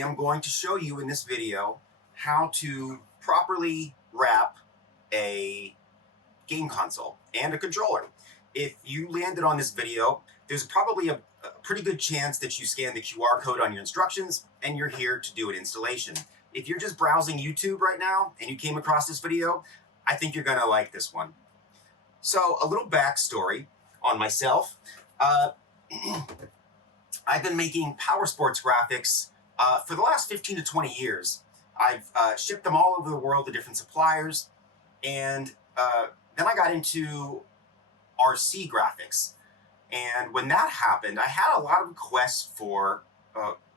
am going to show you in this video how to properly wrap a game console and a controller. If you landed on this video, there's probably a pretty good chance that you scan the QR code on your instructions and you're here to do an installation. If you're just browsing YouTube right now and you came across this video, I think you're gonna like this one. So a little backstory on myself. I've been making power sports graphics for the last 15 to 20 years. I've shipped them all over the world to different suppliers, and then I got into RC graphics. And when that happened, I had a lot of requests for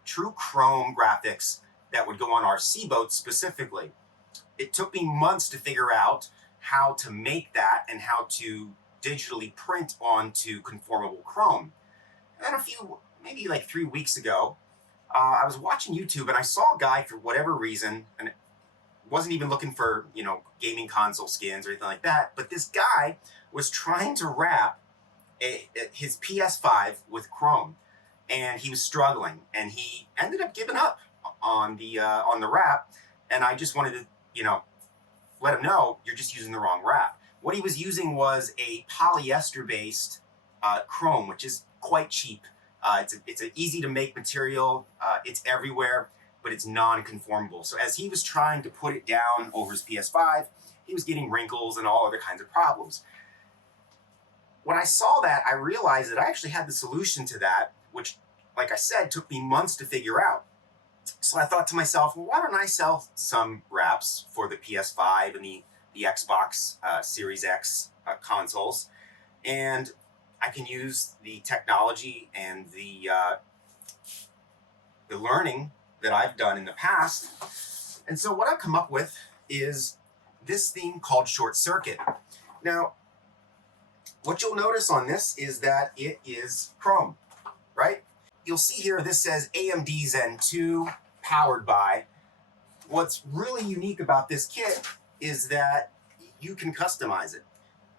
true chrome graphics that would go on RC boats specifically. It took me months to figure out how to make that and how to digitally print onto conformable chrome. And maybe like 3 weeks ago, I was watching YouTube and I saw a guy, for whatever reason, and wasn't even looking for, gaming console skins or anything like that, but this guy was trying to wrap his PS5 with chrome, and he was struggling, and he ended up giving up on the wrap. And I just wanted to, let him know you're just using the wrong wrap. What he was using was a polyester-based chrome, which is quite cheap. It's an easy to make material. It's everywhere, but it's non-conformable. So as he was trying to put it down over his PS5, he was getting wrinkles and all other kinds of problems. When I saw that, I realized that I actually had the solution to that, which, like I said, took me months to figure out. So I thought to myself, well, why don't I sell some wraps for the PS5 and the Xbox Series X consoles, and I can use the technology and the learning that I've done in the past. And so what I've come up with is this thing called Short Circuit. Now, what you'll notice on this is that it is chrome, right? You'll see here, this says AMD Zen 2 powered by. What's really unique about this kit is that you can customize it.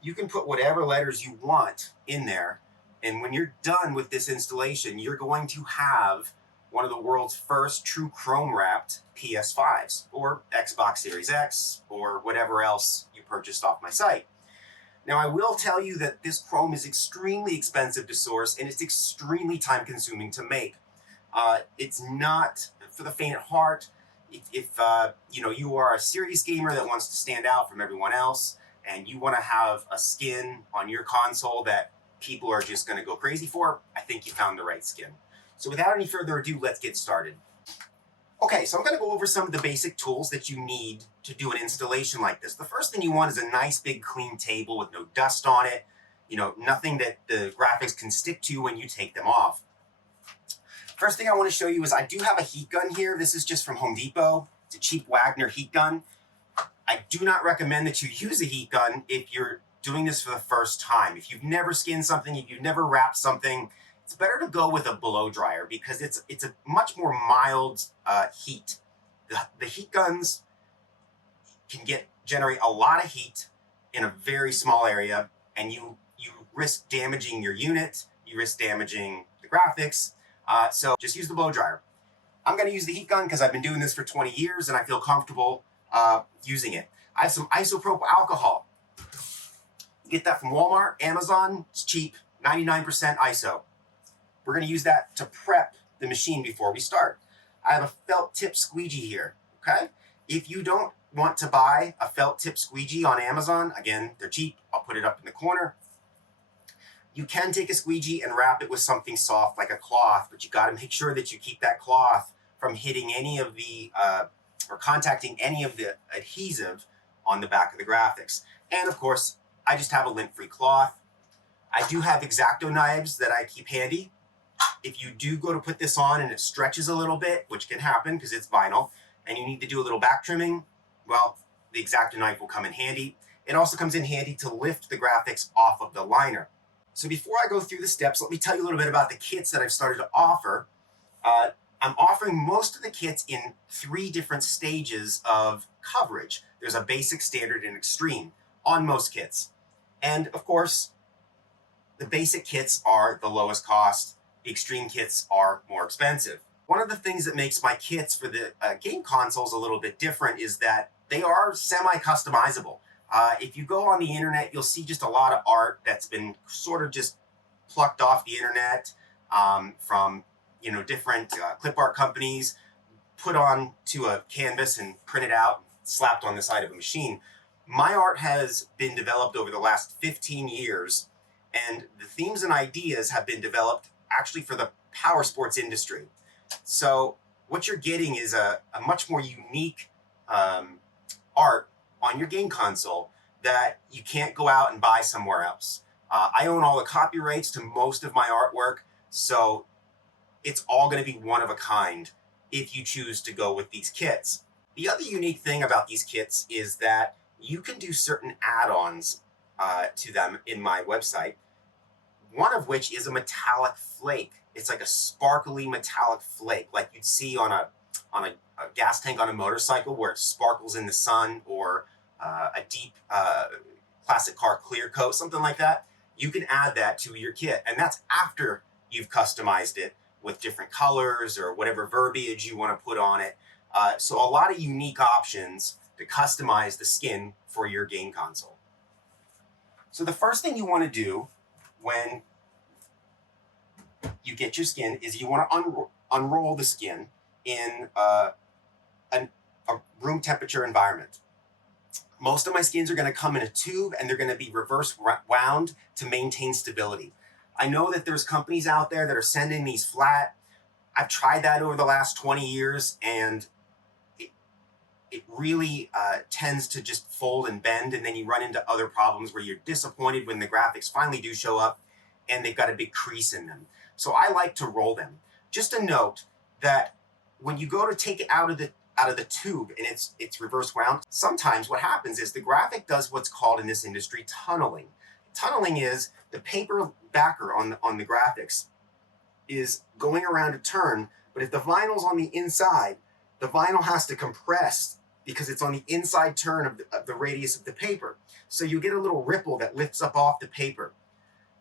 You can put whatever letters you want in there, and when you're done with this installation, you're going to have one of the world's first true chrome wrapped PS5s or Xbox Series X or whatever else you purchased off my site. Now, I will tell you that this chrome is extremely expensive to source, and it's extremely time consuming to make. It's not for the faint at heart. If you are a serious gamer that wants to stand out from everyone else, and you want to have a skin on your console that people are just going to go crazy for, I think you found the right skin. So without any further ado, let's get started. Okay, so I'm going to go over some of the basic tools that you need to do an installation like this. The first thing you want is a nice big clean table with no dust on it, nothing that the graphics can stick to when you take them off. First thing I want to show you is I do have a heat gun here. This is just from Home Depot. It's a cheap Wagner heat gun. I do not recommend that you use a heat gun if you're doing this for the first time. If you've never skinned something, if you've never wrapped something, it's better to go with a blow dryer because it's a much more mild heat. The heat guns can generate a lot of heat in a very small area, and you risk damaging your unit, you risk damaging the graphics, so just use the blow dryer. I'm going to use the heat gun because I've been doing this for 20 years and I feel comfortable using it. I have some isopropyl alcohol. You get that from Walmart, Amazon. It's cheap, 99% ISO. We're going to use that to prep the machine before we start. I have a felt tip squeegee here, okay? If you don't want to buy a felt tip squeegee on Amazon, again, they're cheap. I'll put it up in the corner. You can take a squeegee and wrap it with something soft like a cloth, but you got to make sure that you keep that cloth from hitting any of the, or contacting any of the adhesive on the back of the graphics. And of course, I just have a lint-free cloth. I do have X-Acto knives that I keep handy. If you do go to put this on and it stretches a little bit, which can happen because it's vinyl, and you need to do a little back trimming, well, the X-Acto knife will come in handy. It also comes in handy to lift the graphics off of the liner. So before I go through the steps, let me tell you a little bit about the kits that I've started to offer. I'm offering most of the kits in 3 different stages of coverage. There's a basic, standard, and extreme on most kits. And of course, the basic kits are the lowest cost. The extreme kits are more expensive. One of the things that makes my kits for the game consoles a little bit different is that they are semi-customizable. If you go on the internet, you'll see just a lot of art that's been sort of just plucked off the internet from different clip art companies, put on to a canvas and printed out, slapped on the side of a machine. My art has been developed over the last 15 years, and the themes and ideas have been developed actually for the power sports industry. So what you're getting is a much more unique art on your game console that you can't go out and buy somewhere else. I own all the copyrights to most of my artwork, so it's all going to be one of a kind if you choose to go with these kits. The other unique thing about these kits is that you can do certain add-ons to them in my website, one of which is a metallic flake. It's like a sparkly metallic flake like you'd see on a gas tank on a motorcycle where it sparkles in the sun, or a deep classic car clear coat, something like that. You can add that to your kit, and that's after you've customized it with different colors or whatever verbiage you want to put on it. So a lot of unique options to customize the skin for your game console. So the first thing you want to do when you get your skin is you want to unroll the skin in a room temperature environment. Most of my skins are going to come in a tube, and they're going to be reverse wound to maintain stability. I know that there's companies out there that are sending these flat. I've tried that over the last 20 years, and it really tends to just fold and bend, and then you run into other problems where you're disappointed when the graphics finally do show up and they've got a big crease in them. So I like to roll them. Just a note that when you go to take it out of the tube and it's reverse wound, sometimes what happens is the graphic does what's called in this industry tunneling. Tunneling is the paper backer on the graphics is going around a turn, but if the vinyl's on the inside, the vinyl has to compress because it's on the inside turn of the radius of the paper. So you get a little ripple that lifts up off the paper.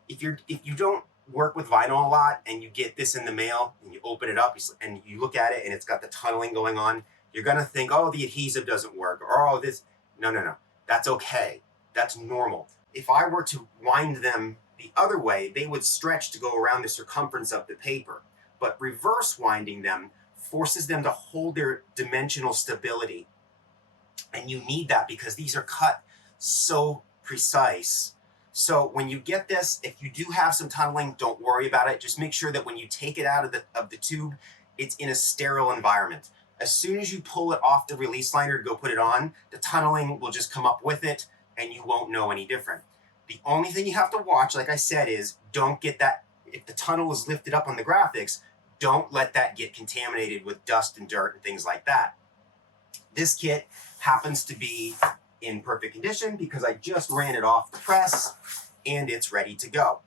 If you don't work with vinyl a lot and you get this in the mail and you open it up and you look at it and it's got the tunneling going on, you're going to think, oh, the adhesive doesn't work, or oh, this. No. That's okay. That's normal. If I were to wind them the other way, they would stretch to go around the circumference of the paper. But reverse winding them forces them to hold their dimensional stability. And you need that because these are cut so precise. So when you get this, if you do have some tunneling, don't worry about it. Just make sure that when you take it out of the tube, it's in a sterile environment. As soon as you pull it off the release liner to go put it on, the tunneling will just come up with it and you won't know any different. The only thing you have to watch, like I said, is don't get that, if the tunnel is lifted up on the graphics, don't let that get contaminated with dust and dirt and things like that. This kit happens to be in perfect condition because I just ran it off the press and it's ready to go.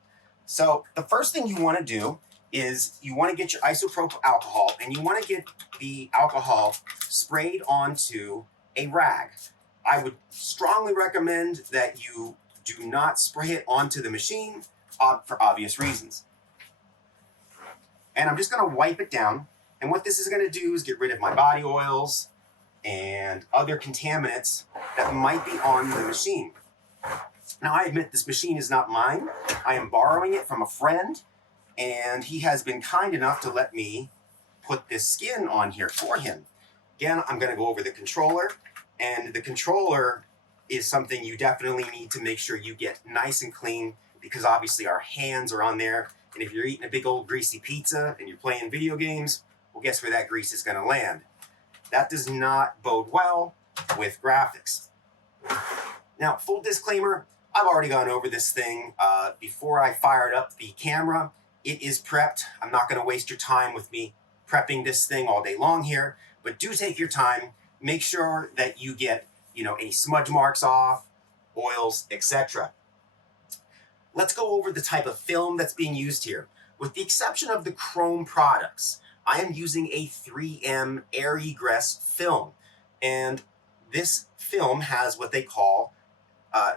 So the first thing you want to do is you want to get your isopropyl alcohol, and you want to get the alcohol sprayed onto a rag. I would strongly recommend that you do not spray it onto the machine for obvious reasons. And I'm just going to wipe it down, and what this is going to do is get rid of my body oils and other contaminants that might be on the machine. Now, I admit this machine is not mine. I am borrowing it from a friend, and he has been kind enough to let me put this skin on here for him. Again, I'm going to go over the controller, and the controller is something you definitely need to make sure you get nice and clean, because obviously our hands are on there, and if you're eating a big old greasy pizza and you're playing video games, well, guess where that grease is going to land? That does not bode well with graphics. Now, full disclaimer, I've already gone over this thing before I fired up the camera. It is prepped. I'm not going to waste your time with me prepping this thing all day long here, but do take your time. Make sure that you get, any smudge marks off, oils, etc. Let's go over the type of film that's being used here. With the exception of the chrome products, I am using a 3M air egress film, and this film has what they call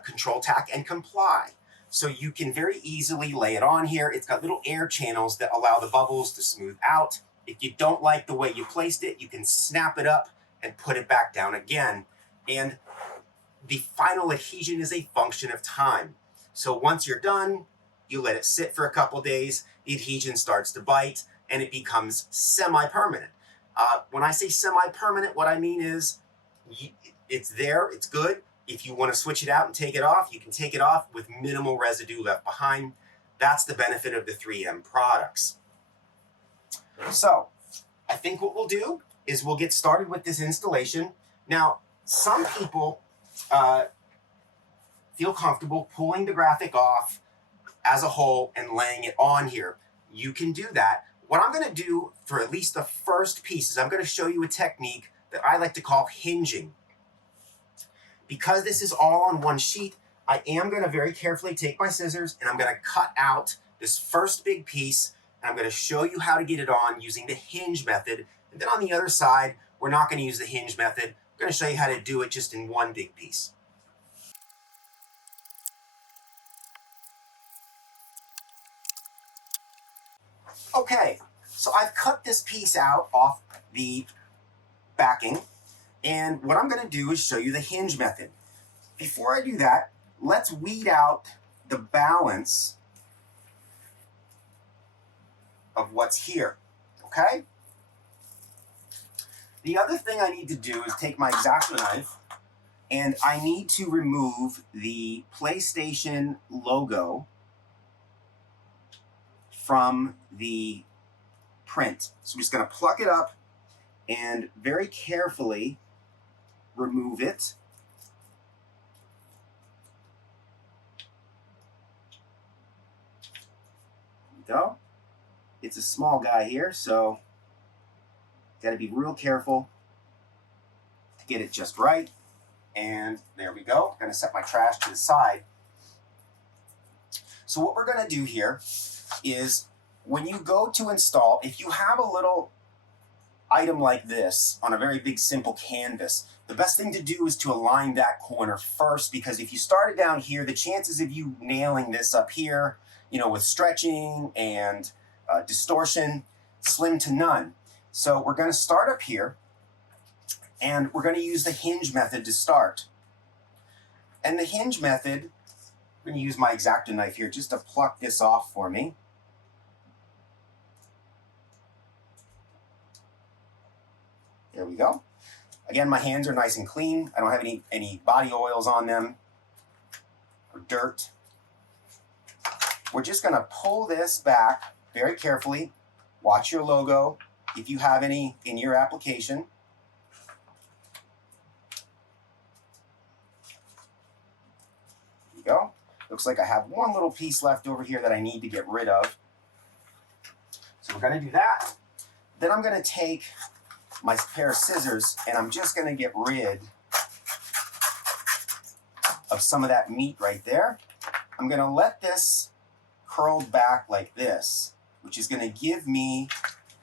control tack and comply. So you can very easily lay it on here. It's got little air channels that allow the bubbles to smooth out. If you don't like the way you placed it, you can snap it up and put it back down again. And the final adhesion is a function of time. So once you're done, you let it sit for a couple days, the adhesion starts to bite, and it becomes semi-permanent. When I say semi-permanent, what I mean is it's there, it's good. If you want to switch it out and take it off, you can take it off with minimal residue left behind. That's the benefit of the 3M products. So I think what we'll do is we'll get started with this installation. Now, some people feel comfortable pulling the graphic off as a whole and laying it on here. You can do that. What I'm going to do for at least the first piece is I'm going to show you a technique that I like to call hinging. Because this is all on one sheet, I am going to very carefully take my scissors and I'm going to cut out this first big piece, and I'm going to show you how to get it on using the hinge method. And then on the other side, we're not going to use the hinge method. I'm going to show you how to do it just in one big piece. Okay, so I've cut this piece out off the backing, and what I'm going to do is show you the hinge method. Before I do that, let's weed out the balance of what's here, okay? The other thing I need to do is take my X-Acto knife, and I need to remove the PlayStation logo from the print. So I'm just going to pluck it up and very carefully remove it. There we go. It's a small guy here, so got to be real careful to get it just right. And there we go. I'm going to set my trash to the side. So what we're going to do here is when you go to install, if you have a little item like this on a very big simple canvas, the best thing to do is to align that corner first, because if you start it down here, the chances of you nailing this up here, you know, with stretching and distortion, slim to none. So we're going to start up here, and we're going to use the hinge method to start. And the hinge method, I'm going to use my X-Acto knife here just to pluck this off for me. There we go. Again, my hands are nice and clean. I don't have any body oils on them or dirt. We're just going to pull this back very carefully. Watch your logo if you have any in your application. There you go. Looks like I have one little piece left over here that I need to get rid of. So we're going to do that. Then I'm going to take my pair of scissors and I'm just going to get rid of some of that meat right there. I'm going to let this curl back like this, which is going to give me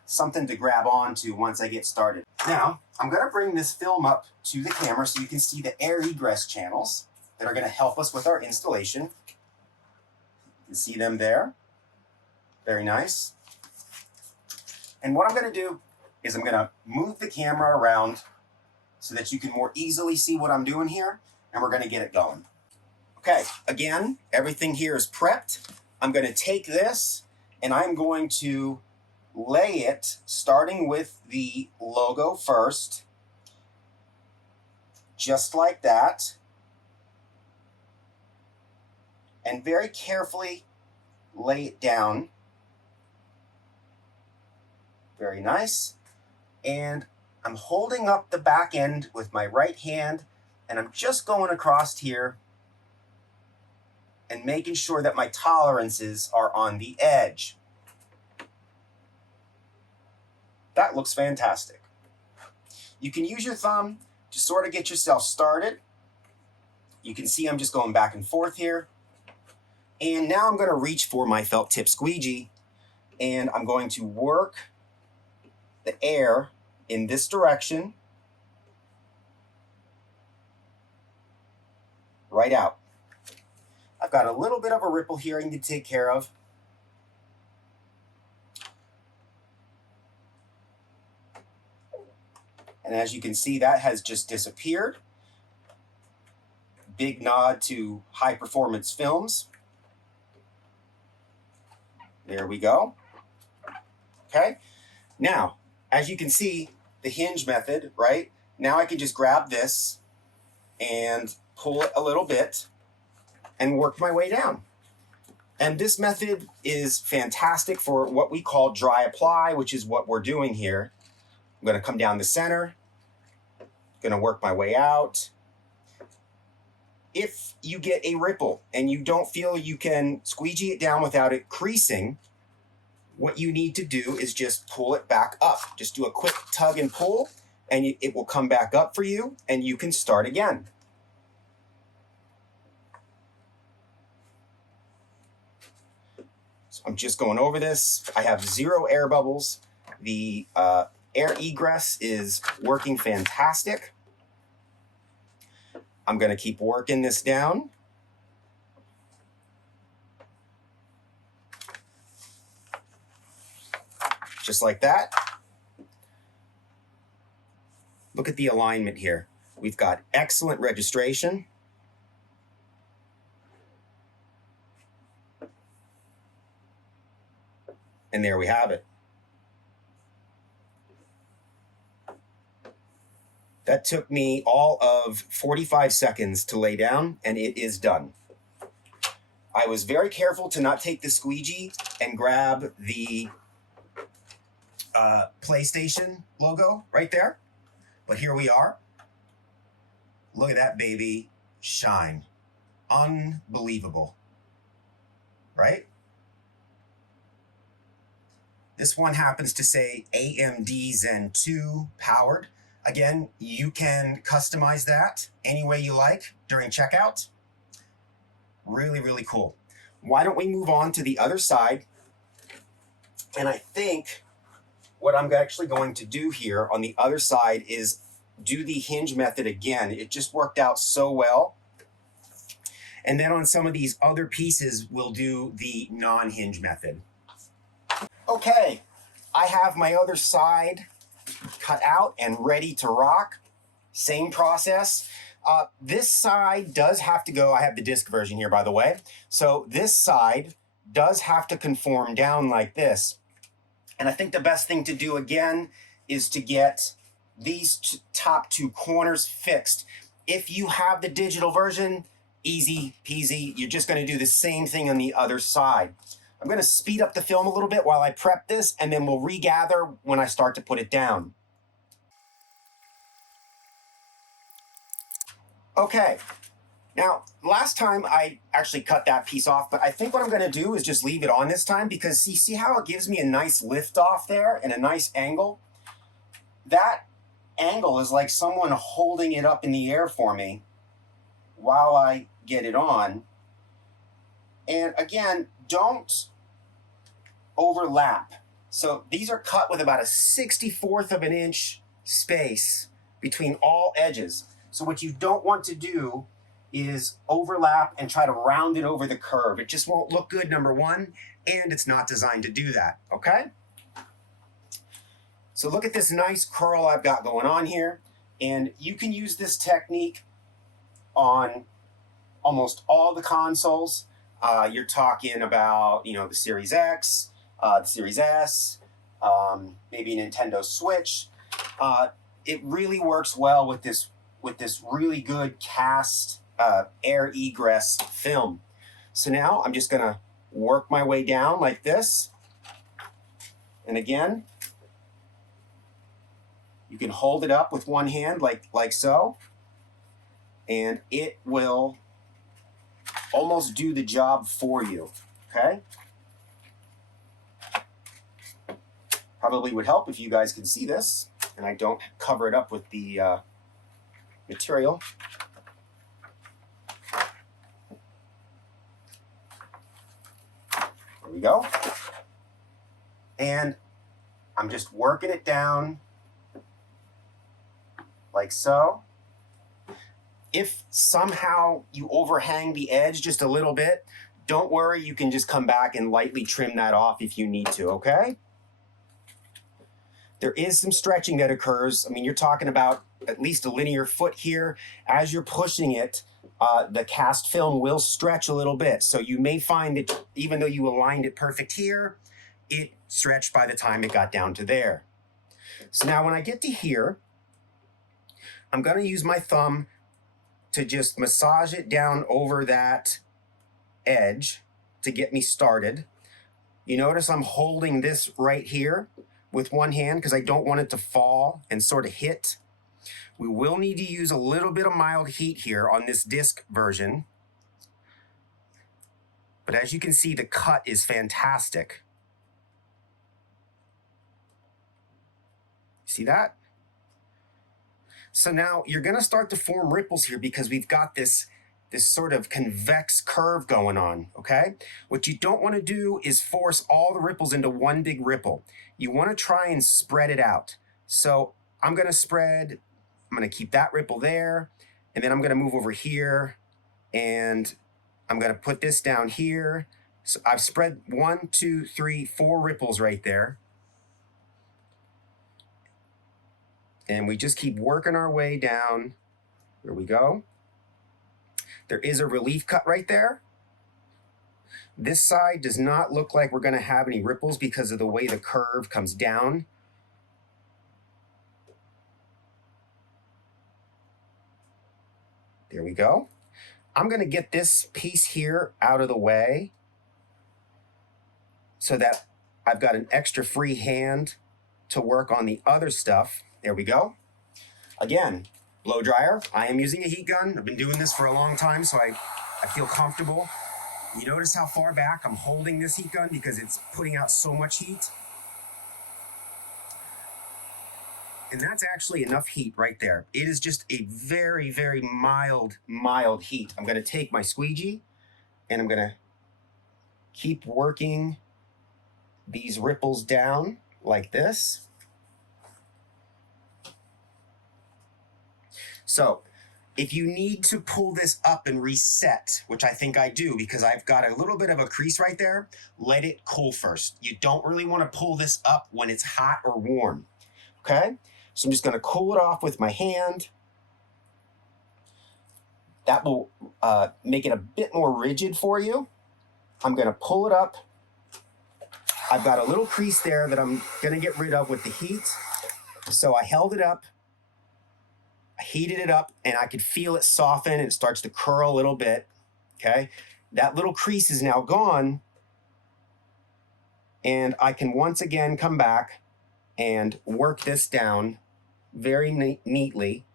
something to grab onto once I get started. Now, I'm going to bring this film up to the camera so you can see the air egress channels that are going to help us with our installation. You can see them there. Very nice. And what I'm going to do is I'm going to move the camera around so that you can more easily see what I'm doing here, and we're going to get it going. Okay, again, everything here is prepped. I'm going to take this and I'm going to lay it starting with the logo first, just like that, and very carefully lay it down. Very nice. And I'm holding up the back end with my right hand, and I'm just going across here and making sure that my tolerances are on the edge. That looks fantastic. You can use your thumb to sort of get yourself started. You can see I'm just going back and forth here. And now I'm going to reach for my felt tip squeegee, and I'm going to work the air in this direction right out. I've got a little bit of a ripple here I need to take care of. And as you can see, that has just disappeared. Big nod to High Performance Films. There we go. Okay. Now, as you can see, the hinge method, right? Now I can just grab this and pull it a little bit and work my way down. And this method is fantastic for what we call dry apply, which is what we're doing here. I'm going to come down the center, going to work my way out. If you get a ripple and you don't feel you can squeegee it down without it creasing, what you need to do is just pull it back up. Just do a quick tug and pull, and it will come back up for you, and you can start again. So I'm just going over this. I have 0 air bubbles. The air egress is working fantastic. I'm going to keep working this down. Just like that. Look at the alignment here. We've got excellent registration. And there we have it. That took me all of 45 seconds to lay down, and it is done. I was very careful to not take the squeegee and grab the PlayStation logo right there. But here we are. Look at that baby shine. Unbelievable. Right? This one happens to say AMD Zen 2 powered. Again, you can customize that any way you like during checkout. Really, really cool. Why don't we move on to the other side? And I think what I'm actually going to do here on the other side is do the hinge method again. It just worked out so well. And then on some of these other pieces, we'll do the non-hinge method. Okay, I have my other side cut out and ready to rock. Same process. This side does have to go, I have the disc version here, by the way. So this side does have to conform down like this. And I think the best thing to do again is to get these top 2 corners fixed. If you have the digital version, easy peasy. You're just going to do the same thing on the other side. I'm going to speed up the film a little bit while I prep this, and then we'll regather when I start to put it down. Okay, now last time I actually cut that piece off, but I think what I'm going to do is just leave it on this time because see how it gives me a nice lift off there and a nice angle? That angle is like someone holding it up in the air for me while I get it on. And again, don't overlap. So these are cut with about a 64th of an inch space between all edges. So what you don't want to do is overlap and try to round it over the curve. It just won't look good, number one, and it's not designed to do that, okay? So look at this nice curl I've got going on here, and you can use this technique on almost all the consoles. You're talking about, the Series X, the Series S, maybe a Nintendo Switch. It really works well with this really good cast air egress film. So now I'm just gonna work my way down like this. And again, you can hold it up with one hand like so, and it will almost do the job for you, okay? Probably would help if you guys can see this and I don't cover it up with the material. There we go. And I'm just working it down like so. If somehow you overhang the edge just a little bit, don't worry, you can just come back and lightly trim that off if you need to, okay? there is some stretching that occurs. I mean, you're talking about at least a linear foot here. As you're pushing it, the cast film will stretch a little bit. So you may find that even though you aligned it perfect here, it stretched by the time it got down to there. So now when I get to here, I'm going to use my thumb to just massage it down over that edge to get me started. You notice I'm holding this right here with one hand because I don't want it to fall and sort of hit. We will need to use a little bit of mild heat here on this disc version. But as you can see, the cut is fantastic. See that? So now you're going to start to form ripples here because we've got this sort of convex curve going on, okay? What you don't want to do is force all the ripples into one big ripple. You want to try and spread it out. So I'm going to keep that ripple there, and then I'm going to move over here, and I'm going to put this down here. So I've spread 1, 2, 3, 4 ripples right there. And we just keep working our way down. There we go. There is a relief cut right there. This side does not look like we're going to have any ripples because of the way the curve comes down. There we go. I'm going to get this piece here out of the way so that I've got an extra free hand to work on the other stuff. There we go. Again, blow dryer. I am using a heat gun. I've been doing this for a long time, so I feel comfortable. You notice how far back I'm holding this heat gun because it's putting out so much heat. And that's actually enough heat right there. It is just a very, very mild heat. I'm going to take my squeegee and I'm going to keep working these ripples down like this. So if you need to pull this up and reset, which I think I do because I've got a little bit of a crease right there, let it cool first. You don't really want to pull this up when it's hot or warm, okay? So I'm just going to cool it off with my hand. That will make it a bit more rigid for you. I'm going to pull it up. I've got a little crease there that I'm going to get rid of with the heat. So I held it up. I heated it up and I could feel it soften and it starts to curl a little bit, okay? That little crease is now gone and I can once again come back and work this down very neatly.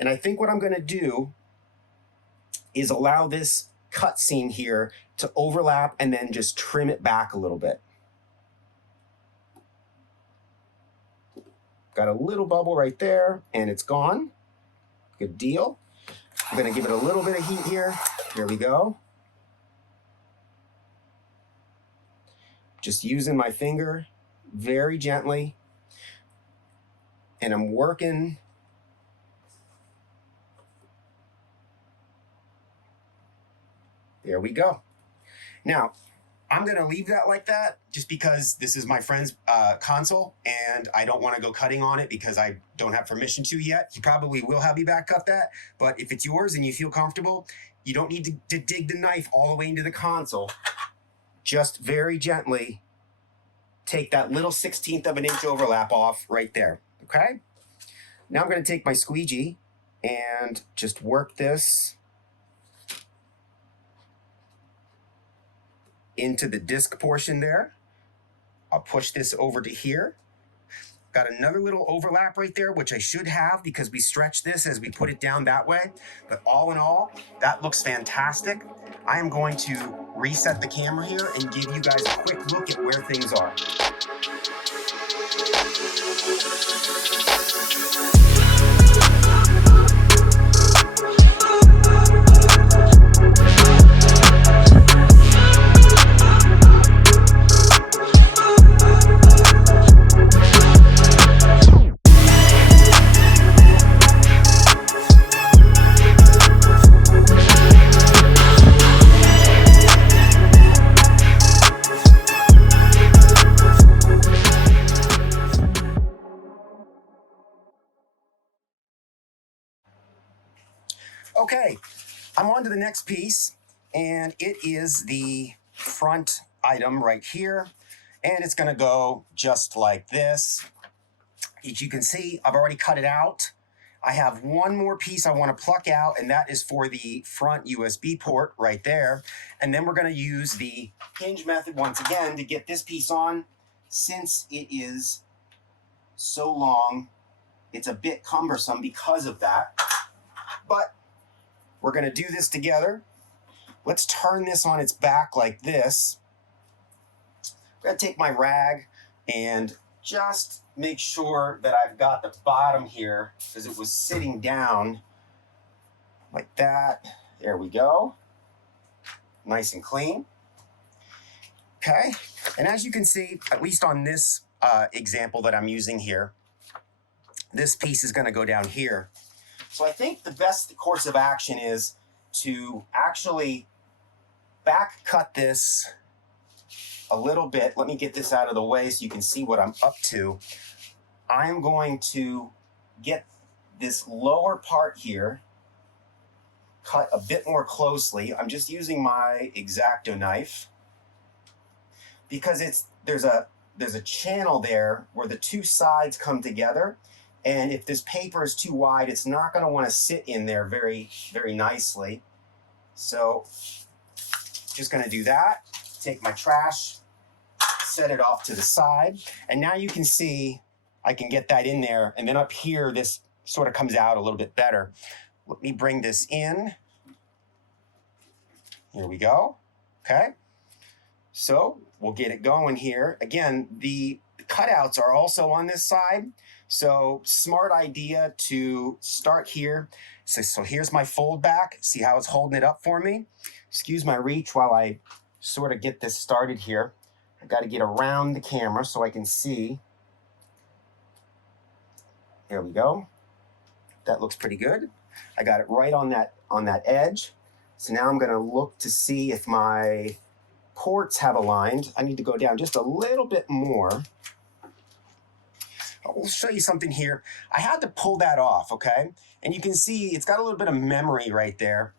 And I think what I'm gonna do is allow this cut seam here to overlap and then just trim it back a little bit. Got a little bubble right there, and it's gone. Good deal. I'm gonna give it a little bit of heat here. Here we go. Just using my finger very gently. And I'm working. There we go. Now, I'm going to leave that like that just because this is my friend's console and I don't want to go cutting on it because I don't have permission to yet. He probably will have me back cut that, but if it's yours and you feel comfortable, you don't need to dig the knife all the way into the console. Just very gently take that little 1/16 of an inch overlap off right there, okay? Now I'm going to take my squeegee and just work this into the disc portion there. I'll push this over to here. Got another little overlap right there, which I should have because we stretched this as we put it down that way. But all in all, that looks fantastic. I am going to reset the camera here and give you guys a quick look at where things are. Okay, I'm on to the next piece, and it is the front item right here, and it's gonna go just like this. As you can see, I've already cut it out. I have one more piece I want to pluck out, and that is for the front USB port right there. And then we're going to use the hinge method once again to get this piece on. Since it is so long, it's a bit cumbersome because of that. But we're going to do this together. Let's turn this on its back like this. I'm going to take my rag and just make sure that I've got the bottom here because it was sitting down like that. There we go. Nice and clean. Okay. And as you can see, at least on this example that I'm using here, this piece is going to go down here. So I think the best course of action is to actually back cut this a little bit. Let me get this out of the way so you can see what I'm up to. I'm going to get this lower part here cut a bit more closely. I'm just using my X-Acto knife because there's a channel there where the two sides come together, and if this paper is too wide, it's not going to want to sit in there very, very nicely. So just going to do that. Take my trash, set it off to the side, and now you can see I can get that in there, and then up here this sort of comes out a little bit better. Let me bring this in. Here we go. Okay. So we'll get it going here. Again, the cutouts are also on this side. So smart idea to start here. So here's my fold back. See how it's holding it up for me? Excuse my reach while I sort of get this started here. I got to get around the camera so I can see. There we go. That looks pretty good. I got it right on that edge. So now I'm going to look to see if my ports have aligned. I need to go down just a little bit more. I'll show you something here. I had to pull that off, okay? And you can see it's got a little bit of memory right there.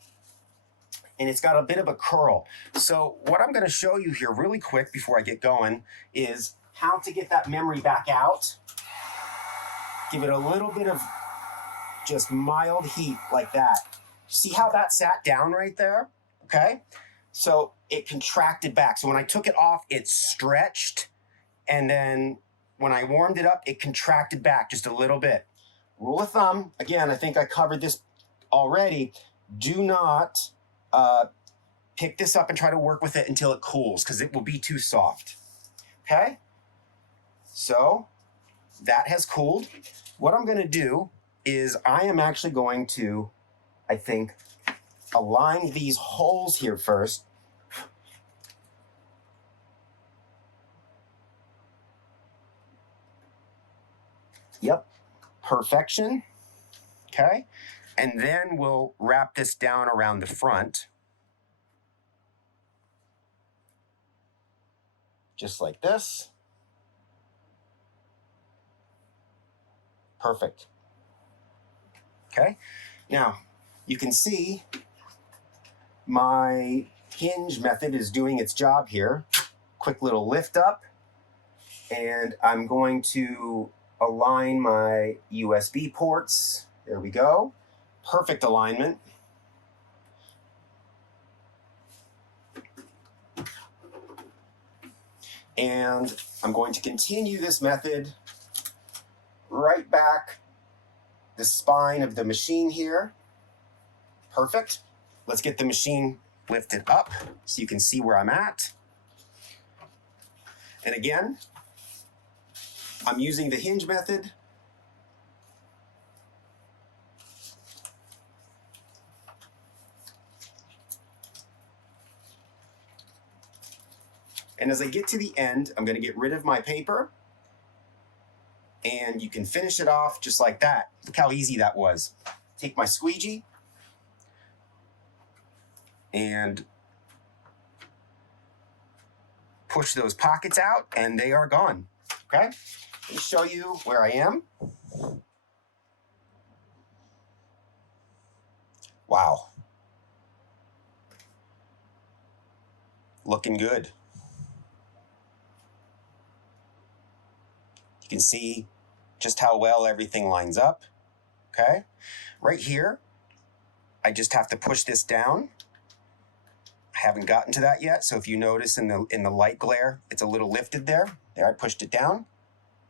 And it's got a bit of a curl. So what I'm going to show you here really quick before I get going is how to get that memory back out. Give it a little bit of just mild heat like that. See how that sat down right there? Okay? So it contracted back. So when I took it off, it stretched. And then when I warmed it up, it contracted back just a little bit. Rule of thumb, again, I think I covered this already. Do not pick this up and try to work with it until it cools because it will be too soft. Okay? So that has cooled. What I'm going to do is I am actually going to, I think, align these holes here first. Yep, perfection. Okay, and then we'll wrap this down around the front. Just like this. Perfect. Okay, now you can see my hinge method is doing its job here. Quick little lift up, and I'm going to align my USB ports. There we go. Perfect alignment. And I'm going to continue this method right back the spine of the machine here. Perfect. Let's get the machine lifted up so you can see where I'm at. And again, I'm using the hinge method. And as I get to the end, I'm going to get rid of my paper. And you can finish it off just like that. Look how easy that was. Take my squeegee and push those pockets out, and they are gone. Okay? Let me show you where I am. Wow. Looking good. You can see just how well everything lines up. Okay. Right here, I just have to push this down. I haven't gotten to that yet, so if you notice in the light glare, it's a little lifted there. There, I pushed it down.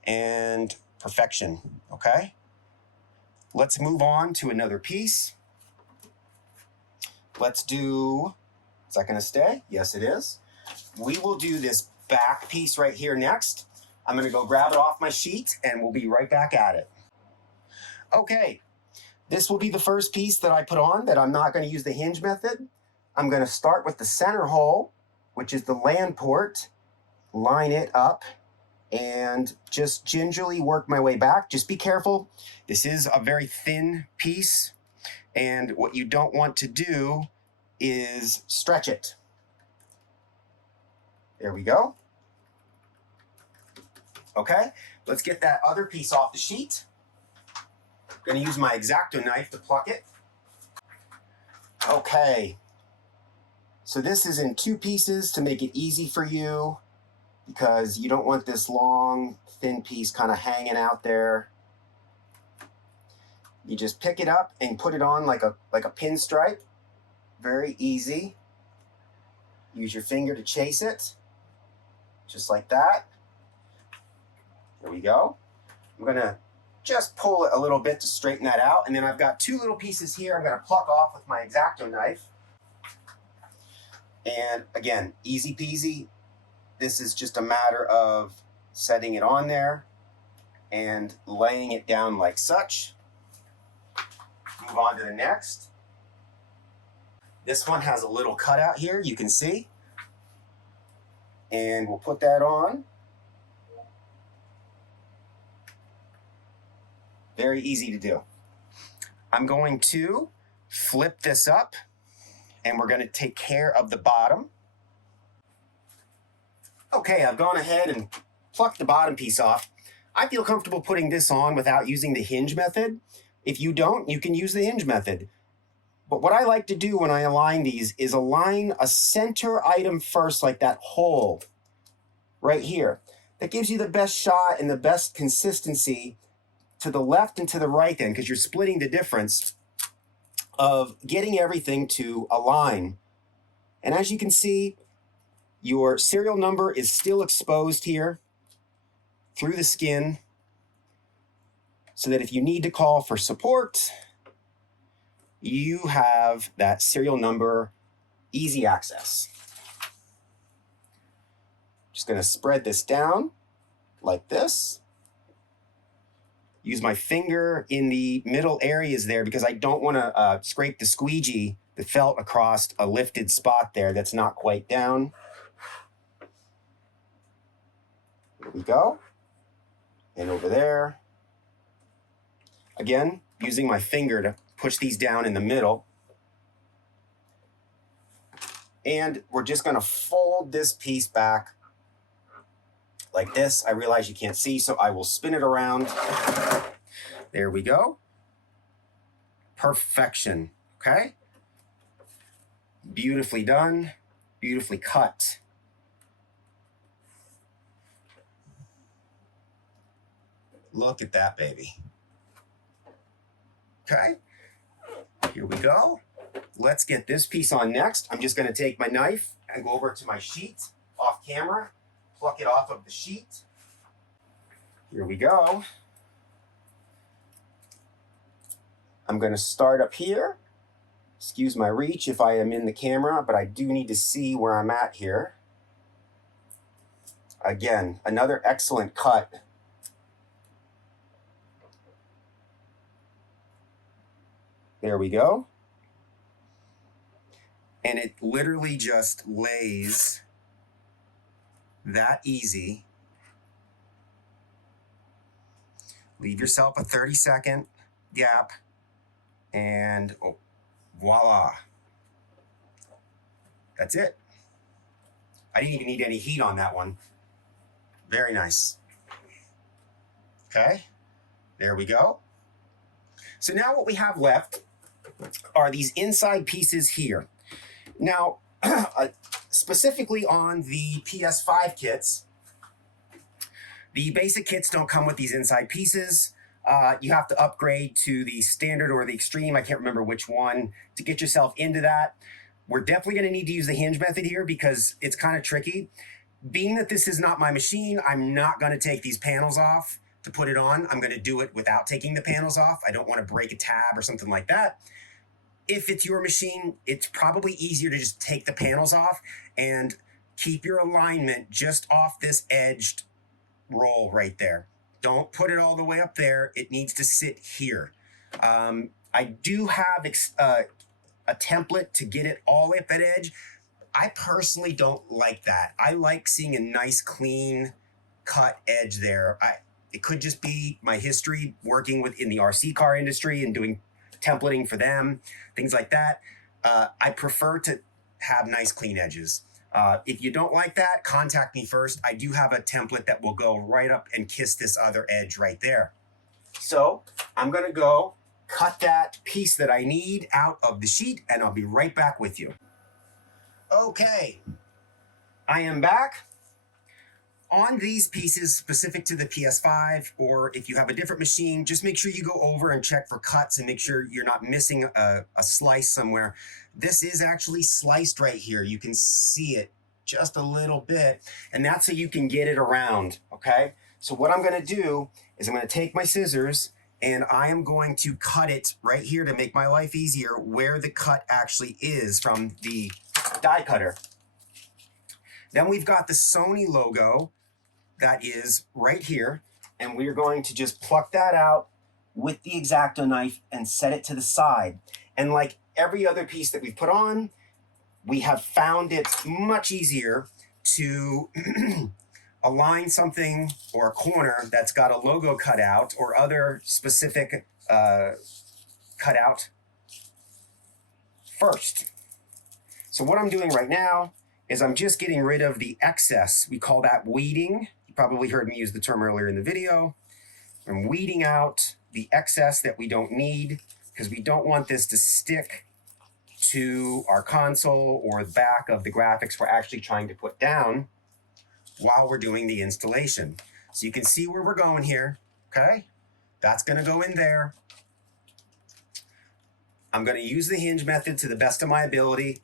And perfection. Okay. Let's move on to another piece. Let's do, is that going to stay? Yes, it is. We will do this back piece right here next. I'm going to go grab it off my sheet and we'll be right back at it. Okay, this will be the first piece that I put on that I'm not going to use the hinge method. I'm going to start with the center hole, which is the LAN port, line it up, and just gingerly work my way back. Just be careful. This is a very thin piece, and what you don't want to do is stretch it. There we go. Okay, let's get that other piece off the sheet. I'm going to use my X-Acto knife to pluck it. Okay, so this is in two pieces to make it easy for you, because you don't want this long, thin piece kind of hanging out there. You just pick it up and put it on like a pinstripe. Very easy. Use your finger to chase it, just like that. There we go. I'm gonna just pull it a little bit to straighten that out, and then I've got two little pieces here I'm gonna pluck off with my X-Acto knife. And again, easy peasy. This is just a matter of setting it on there and laying it down like such. Move on to the next. This one has a little cutout here, you can see. And we'll put that on. Very easy to do. I'm going to flip this up, and we're going to take care of the bottom. Okay, I've gone ahead and plucked the bottom piece off. I feel comfortable putting this on without using the hinge method. If you don't, you can use the hinge method. But what I like to do when I align these is align a center item first, like that hole right here. That gives you the best shot and the best consistency to the left and to the right then, because you're splitting the difference of getting everything to align. And as you can see, your serial number is still exposed here through the skin, so that if you need to call for support, you have that serial number easy access. Just going to spread this down like this. Use my finger in the middle areas there because I don't want to scrape the squeegee, the felt, across a lifted spot there that's not quite down. There we go. And over there. Again, using my finger to push these down in the middle. And we're just going to fold this piece back like this. I realize you can't see, so I will spin it around. There we go. Perfection. Okay? Beautifully done. Beautifully cut. Look at that, baby. Okay? Here we go. Let's get this piece on next. I'm just going to take my knife and go over to my sheet off camera. Pluck it off of the sheet. Here we go. I'm going to start up here. Excuse my reach if I am in the camera, but I do need to see where I'm at here. Again, another excellent cut. There we go. And it literally just lays that easy. Leave yourself a 30-second gap, and oh, voila. That's it. I didn't even need any heat on that one. Very nice. Okay, there we go. So now what we have left are these inside pieces here. Now, specifically on the PS5 kits, the basic kits don't come with these inside pieces. You have to upgrade to the standard or the extreme, I can't remember which one, to get yourself into that. We're definitely going to need to use the hinge method here because it's kind of tricky. Being that this is not my machine, I'm not going to take these panels off to put it on. I'm going to do it without taking the panels off. I don't want to break a tab or something like that. If it's your machine, it's probably easier to just take the panels off and keep your alignment just off this edged roll right there. Don't put it all the way up there. It needs to sit here. I do have a template to get it all the way up that edge. I personally don't like that. I like seeing a nice, clean cut edge there. It could just be my history working in the RC car industry and doing templating for them, things like that. I prefer to have nice, clean edges. If you don't like that, contact me first. I do have a template that will go right up and kiss this other edge right there. So I'm going to go cut that piece that I need out of the sheet, and I'll be right back with you. Okay, I am back. On these pieces specific to the PS5, or if you have a different machine, just make sure you go over and check for cuts and make sure you're not missing a slice somewhere. This is actually sliced right here. You can see it just a little bit, and that's so you can get it around, okay? So what I'm gonna do is I'm gonna take my scissors and I am going to cut it right here to make my life easier where the cut actually is from the die cutter. Then we've got the Sony logo that is right here, and we're going to just pluck that out with the X-Acto knife and set it to the side. And like every other piece that we've put on, we have found it much easier to align something or a corner that's got a logo cut out or other specific cutout first. So what I'm doing right now is I'm just getting rid of the excess. We call that weeding. You probably heard me use the term earlier in the video. I'm weeding out the excess that we don't need because we don't want this to stick to our console or the back of the graphics we're actually trying to put down while we're doing the installation. So you can see where we're going here, okay? That's gonna go in there. I'm gonna use the hinge method to the best of my ability.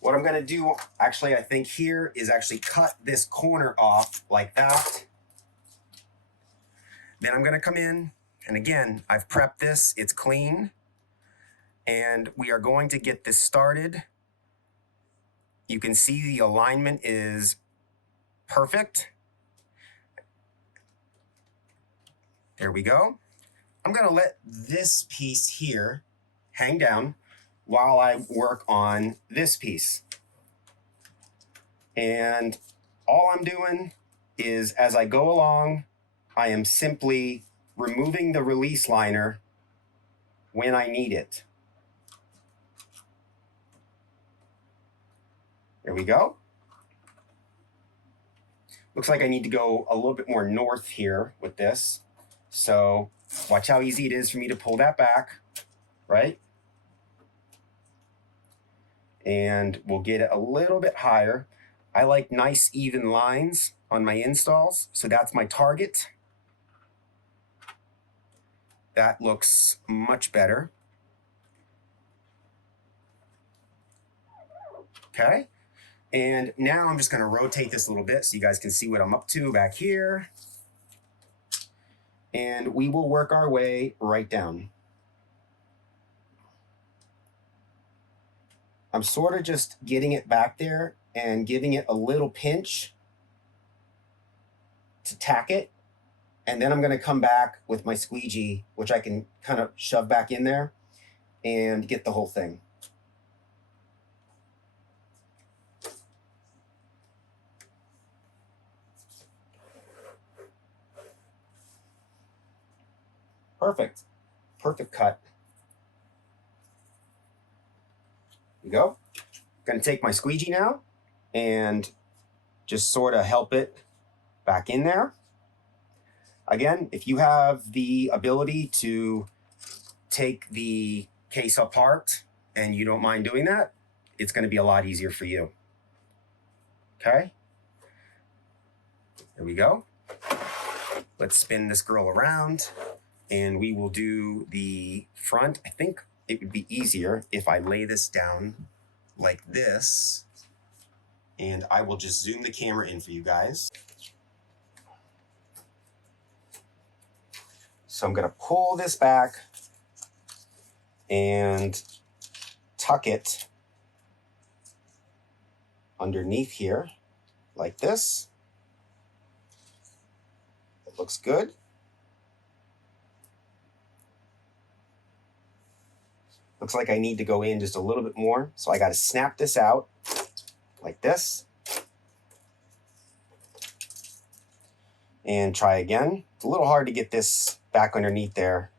What I'm gonna do, actually, I think here is actually cut this corner off like that. Then I'm gonna come in, and again, I've prepped this, it's clean, and we are going to get this started. You can see the alignment is perfect. There we go. I'm gonna let this piece here hang down while I work on this piece. And all I'm doing is, as I go along, I am simply removing the release liner when I need it. There we go. Looks like I need to go a little bit more north here with this. So watch how easy it is for me to pull that back, right? And we'll get it a little bit higher. I like nice even lines on my installs, so that's my target. That looks much better. Okay. And now I'm just gonna rotate this a little bit so you guys can see what I'm up to back here. And we will work our way right down. I'm sort of just getting it back there and giving it a little pinch to tack it. And then I'm gonna come back with my squeegee, which I can kind of shove back in there and get the whole thing. Perfect. Perfect cut. There you go. Gonna take my squeegee now and just sort of help it back in there. Again, if you have the ability to take the case apart and you don't mind doing that, it's going to be a lot easier for you. Okay? There we go. Let's spin this girl around and we will do the front. I think it would be easier if I lay this down like this, and I will just zoom the camera in for you guys. So I'm going to pull this back and tuck it underneath here like this. It looks good. Looks like I need to go in just a little bit more. So I got to snap this out like this. And try again. It's a little hard to get this back underneath there.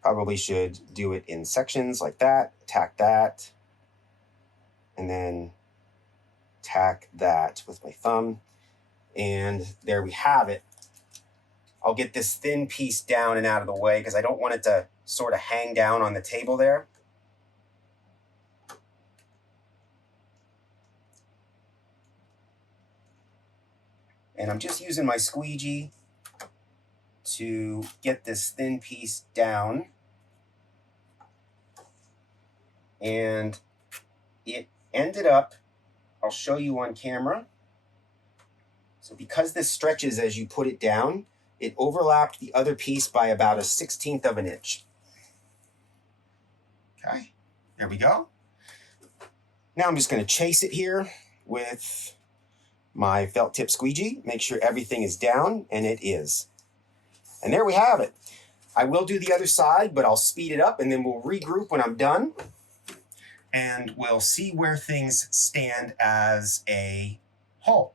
Probably should do it in sections like that. Tack that. And then tack that with my thumb. And there we have it. I'll get this thin piece down and out of the way because I don't want it to sort of hang down on the table there. And I'm just using my squeegee to get this thin piece down. And it ended up, I'll show you on camera. So because this stretches as you put it down, it overlapped the other piece by about 1/16 of an inch. Okay, there we go. Now I'm just going to chase it here with my felt tip squeegee, make sure everything is down, and it is. And there we have it. I will do the other side, but I'll speed it up and then we'll regroup when I'm done. And we'll see where things stand as a whole.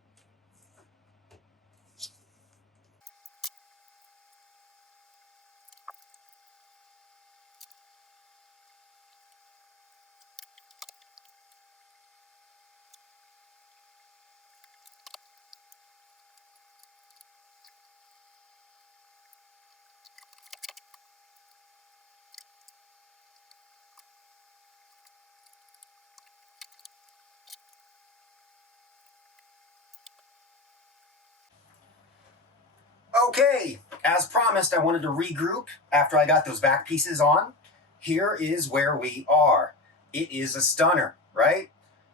Okay, as promised, I wanted to regroup after I got those back pieces on. Here is where we are. It is a stunner, right?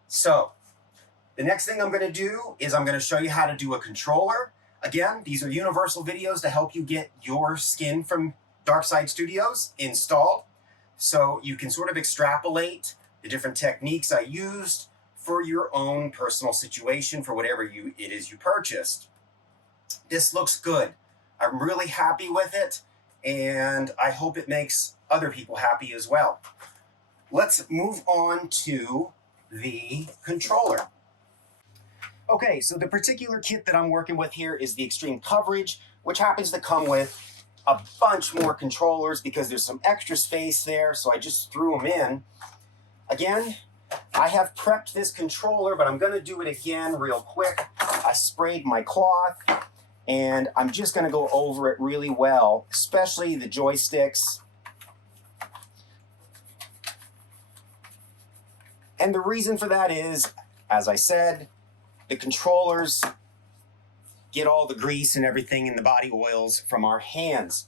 So, the next thing I'm going to do is I'm going to show you how to do a controller. Again, these are universal videos to help you get your skin from Darkside Studios installed. So you can sort of extrapolate the different techniques I used for your own personal situation for whatever it is you purchased. This looks good. I'm really happy with it, and I hope it makes other people happy as well. Let's move on to the controller. Okay, so the particular kit that I'm working with here is the Extreme Coverage, which happens to come with a bunch more controllers because there's some extra space there, so I just threw them in. Again, I have prepped this controller, but I'm going to do it again real quick. I sprayed my cloth, and I'm just going to go over it really well, especially the joysticks. And the reason for that is, as I said, the controllers get all the grease and everything in the body oils from our hands.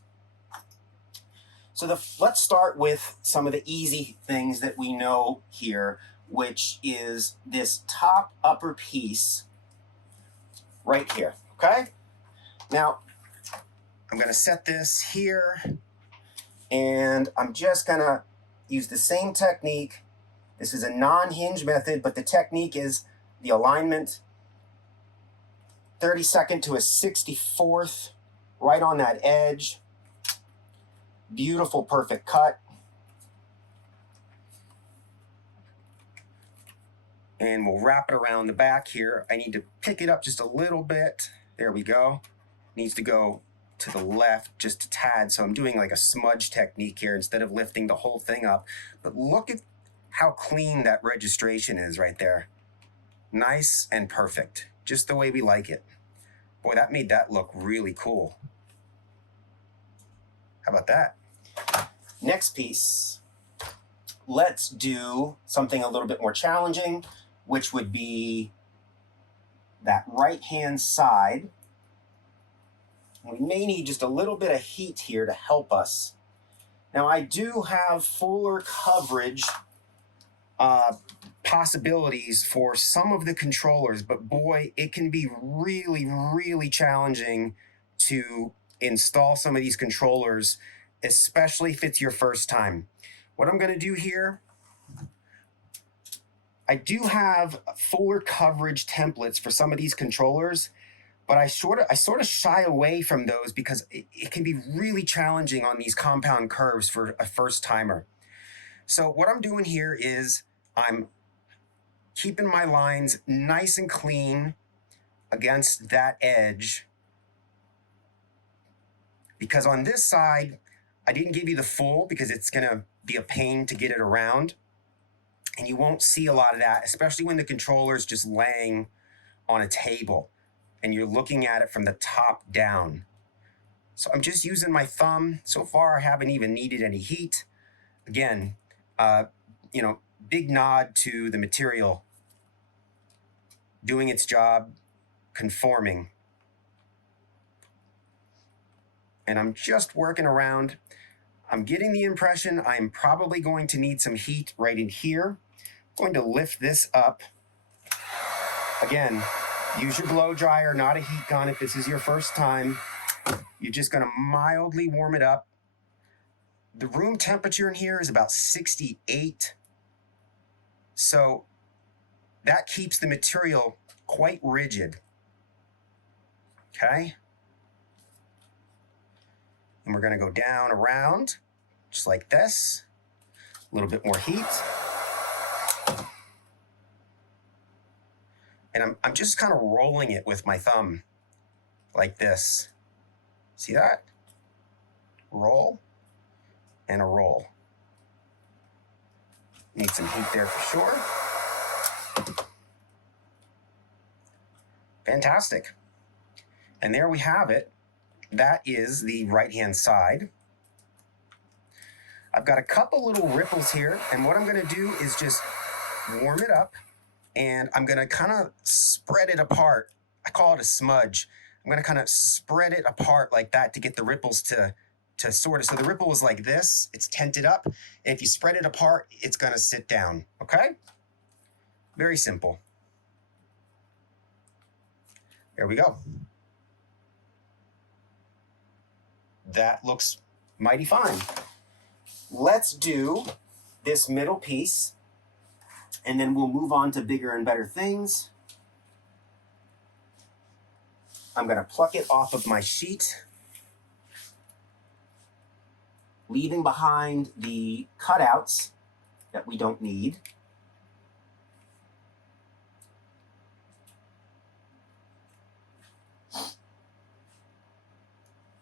So let's start with some of the easy things that we know here, which is this top upper piece right here, okay? Now, I'm going to set this here, and I'm just going to use the same technique. This is a non-hinge method, but the technique is the alignment 32nd to a 64th, right on that edge. Beautiful, perfect cut. And we'll wrap it around the back here. I need to pick it up just a little bit. There we go. Needs to go to the left just a tad. So I'm doing like a smudge technique here instead of lifting the whole thing up. But look at how clean that registration is right there. Nice and perfect. Just the way we like it. Boy, that made that look really cool. How about that? Next piece. Let's do something a little bit more challenging, which would be that right-hand side. We may need just a little bit of heat here to help us. Now, I do have fuller coverage possibilities for some of the controllers, but boy, it can be really, really challenging to install some of these controllers, especially if it's your first time. What I'm going to do here, I do have fuller coverage templates for some of these controllers, but I sort of shy away from those because it can be really challenging on these compound curves for a first timer. So what I'm doing here is I'm keeping my lines nice and clean against that edge, because on this side, I didn't give you the full because it's gonna be a pain to get it around, and you won't see a lot of that, especially when the controller is just laying on a table and you're looking at it from the top down. So I'm just using my thumb. So far, I haven't even needed any heat. Again, big nod to the material doing its job, conforming. And I'm just working around. I'm getting the impression I'm probably going to need some heat right in here. I'm going to lift this up. Again, use your blow dryer, not a heat gun if this is your first time. You're just going to mildly warm it up. The room temperature in here is about 68. So that keeps the material quite rigid. Okay? And we're going to go down around, just like this. A little bit more heat. And I'm just kind of rolling it with my thumb, like this. See that? Roll and a roll. Need some heat there for sure. Fantastic. And there we have it. That is the right-hand side. I've got a couple little ripples here, and what I'm going to do is just warm it up, and I'm going to kind of spread it apart. I call it a smudge. I'm going to kind of spread it apart like that to get the ripples to sort of, so the ripple is like this, it's tented up, and if you spread it apart, it's going to sit down, okay? Very simple. There we go. That looks mighty fine. Let's do this middle piece, and then we'll move on to bigger and better things. I'm going to pluck it off of my sheet, leaving behind the cutouts that we don't need.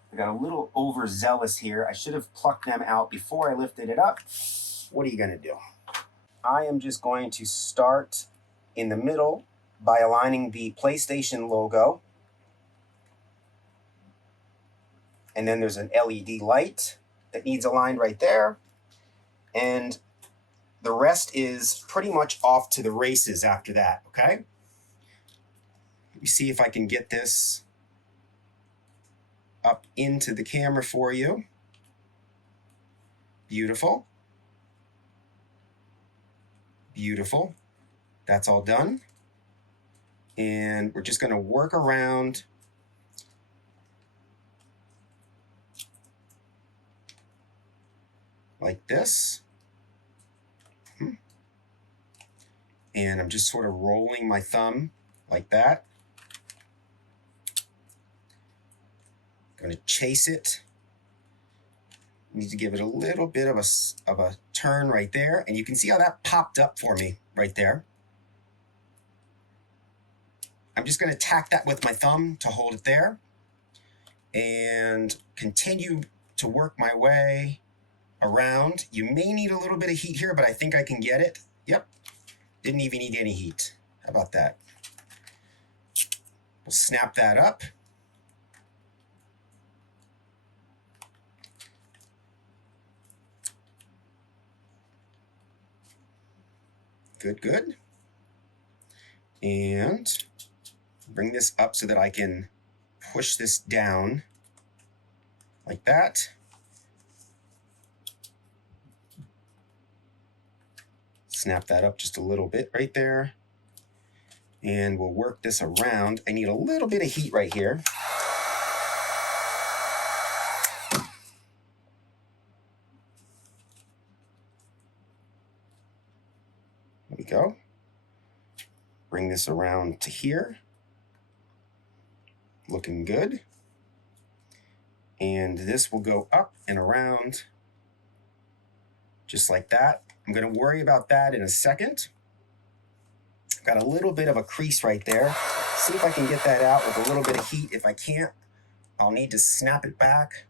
I got a little overzealous here. I should have plucked them out before I lifted it up. What are you going to do? I am just going to start in the middle by aligning the PlayStation logo. And then there's an LED light that needs aligned right there. And the rest is pretty much off to the races after that, okay? Let me see if I can get this up into the camera for you. Beautiful. Beautiful. That's all done. And we're just going to work around like this. And I'm just sort of rolling my thumb like that. Going to chase it. Need to give it a little bit of a turn right there. And you can see how that popped up for me right there. I'm just going to tack that with my thumb to hold it there. And continue to work my way around. You may need a little bit of heat here, but I think I can get it. Yep. Didn't even need any heat. How about that? We'll snap that up. Good, good. And bring this up so that I can push this down like that. Snap that up just a little bit right there. And we'll work this around. I need a little bit of heat right here. There we go. Bring this around to here. Looking good. And this will go up and around just like that. I'm going to worry about that in a second. Got a little bit of a crease right there. See if I can get that out with a little bit of heat. If I can't, I'll need to snap it back.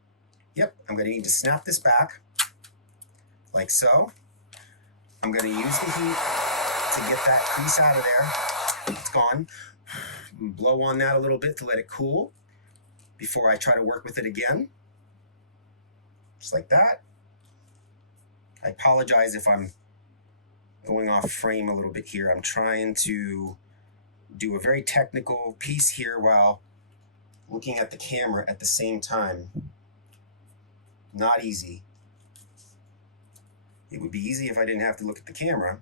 Yep, I'm going to need to snap this back like so. I'm going to use the heat to get that crease out of there. It's gone. Blow on that a little bit to let it cool before I try to work with it again. Just like that. I apologize if I'm going off frame a little bit here. I'm trying to do a very technical piece here while looking at the camera at the same time. Not easy. It would be easy if I didn't have to look at the camera.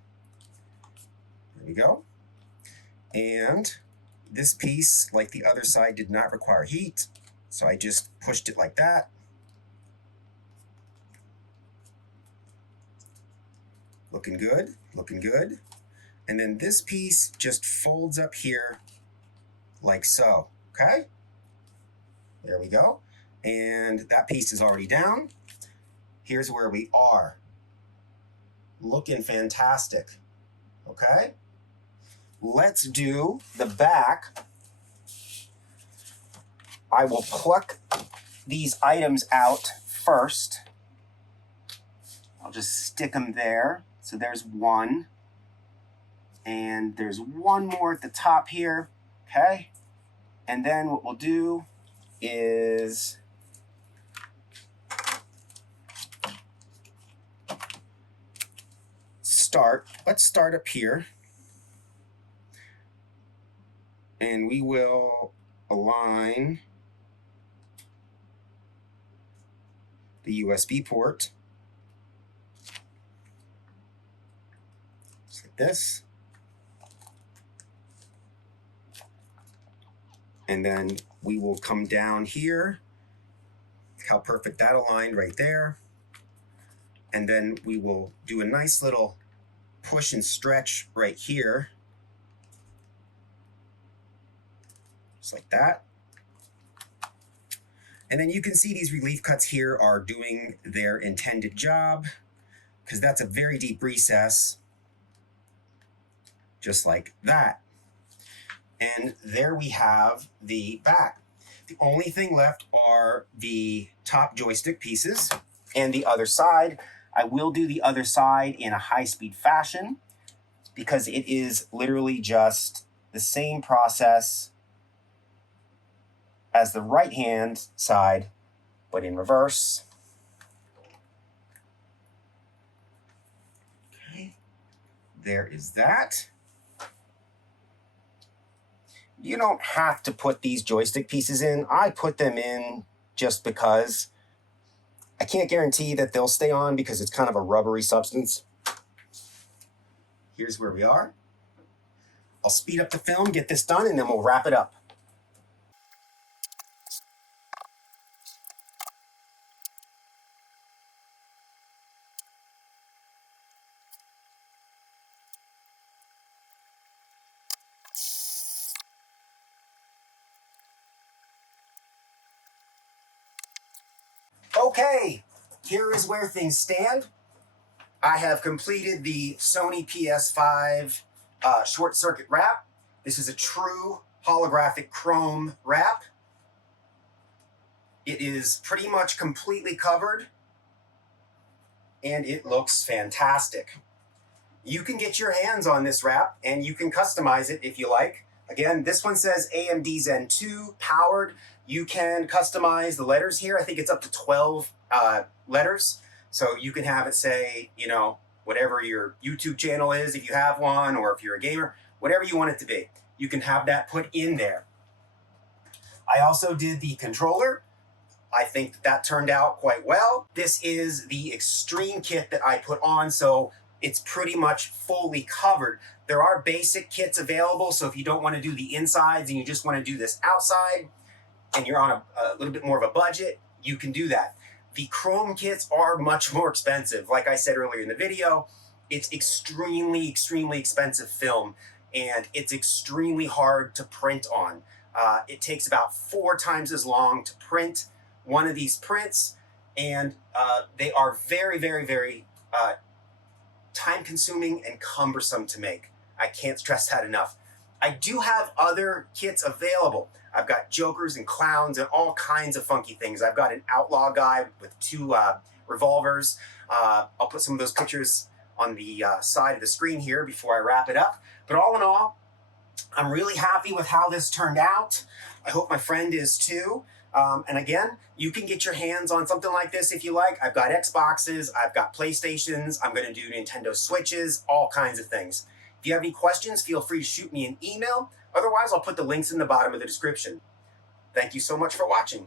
There we go. And this piece, like the other side, did not require heat, so I just pushed it like that. Looking good, looking good. And then this piece just folds up here like so, okay? There we go. And that piece is already down. Here's where we are. Looking fantastic, okay? Let's do the back. I will pluck these items out first. I'll just stick them there. So there's one. And there's one more at the top here, okay? And then what we'll do is let's start up here. And we will align the USB port. Just like this. And then we will come down here. Look how perfect that aligned right there. And then we will do a nice little push and stretch right here. Just like that. And then you can see these relief cuts here are doing their intended job, because that's a very deep recess. Just like that. And there we have the back. The only thing left are the top joystick pieces and the other side. I will do the other side in a high-speed fashion because it is literally just the same process as the right-hand side, but in reverse. Okay, there is that. You don't have to put these joystick pieces in. I put them in just because. I can't guarantee that they'll stay on because it's kind of a rubbery substance. Here's where we are. I'll speed up the film, get this done, and then we'll wrap it up. Okay, here is where things stand. I have completed the Sony PS5 short circuit wrap. This is a true holographic chrome wrap. It is pretty much completely covered, and it looks fantastic. You can get your hands on this wrap, and you can customize it if you like. Again, this one says AMD Zen 2 powered. You can customize the letters here. I think it's up to 12 letters. So you can have it say, you know, whatever your YouTube channel is, if you have one, or if you're a gamer, whatever you want it to be. You can have that put in there. I also did the controller. I think that turned out quite well. This is the extreme kit that I put on, so it's pretty much fully covered. There are basic kits available, so if you don't want to do the insides and you just want to do this outside, and you're on a little bit more of a budget, you can do that. The chrome kits are much more expensive. Like I said earlier in the video, it's extremely, extremely expensive film, and it's extremely hard to print on. It takes about 4 times as long to print one of these prints, and they are very, very, very time-consuming and cumbersome to make. I can't stress that enough. I do have other kits available. I've got jokers and clowns and all kinds of funky things. I've got an outlaw guy with 2 revolvers. I'll put some of those pictures on the side of the screen here before I wrap it up. But all in all, I'm really happy with how this turned out. I hope my friend is too. And again, you can get your hands on something like this if you like. I've got Xboxes, I've got PlayStations, I'm going to do Nintendo Switches, all kinds of things. If you have any questions, feel free to shoot me an email. Otherwise, I'll put the links in the bottom of the description. Thank you so much for watching.